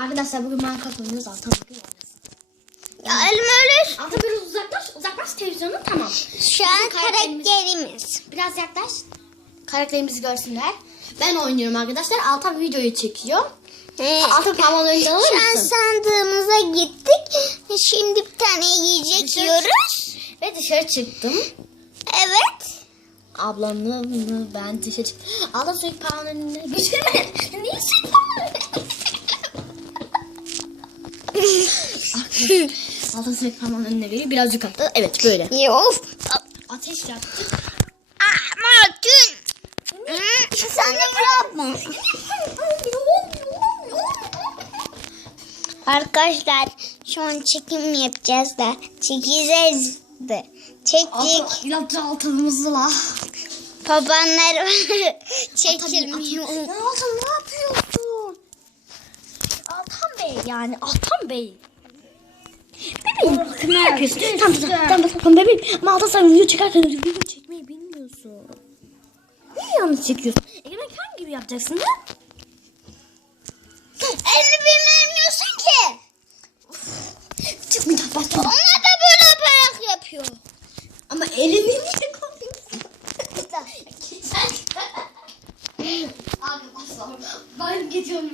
Arkadaşlar bugün Minecraft oynuyoruz. Altan bugün oynasın. Ya elim öyle. Altan biraz uzaklaş. Uzaklaş televizyonu tamam. Şu an karakterimiz- karakterimiz. Biraz yaklaş. Karakterimizi görsünler. Ben oynuyorum arkadaşlar. Altan videoyu çekiyor. He. Altan parmağını önden alır Şu an mısın? sandığımıza gittik. Şimdi bir tane yiyecek Dışarı yiyoruz. Ve dışarı çıktım. Evet. Ablamla ben dışarı çıktım. Altan sürekli parmağını önüne götürme. Niye sürekli Altan sürekli parmağını önüne geliyor. Biraz yukarıda. Evet böyle. Ya of. Ateş yaktık. Ama dün. Sen de yapma. Arkadaşlar şu an çekim yapacağız da çekeceğiz de. Çektik. Altan, ilaçlı altanımızı la. Babanlar çekilmiyor. Altan ne yapıyorsun? Altan Bey yani Altan Bey. Bebeğim ne yapıyorsun? Tamam tamam tamam tamam bebeğim. Ama sen video çekerken video çekmeyi bilmiyorsun. Niye yanlış çekiyorsun? Egemen kan gibi yapacaksın ha? Elini bilmiyorsun ki. Çık bir daha bak. Onlar da böyle yaparak yapıyor. Ama elini niye koyuyorsun? Arkadaşlar ben gidiyorum.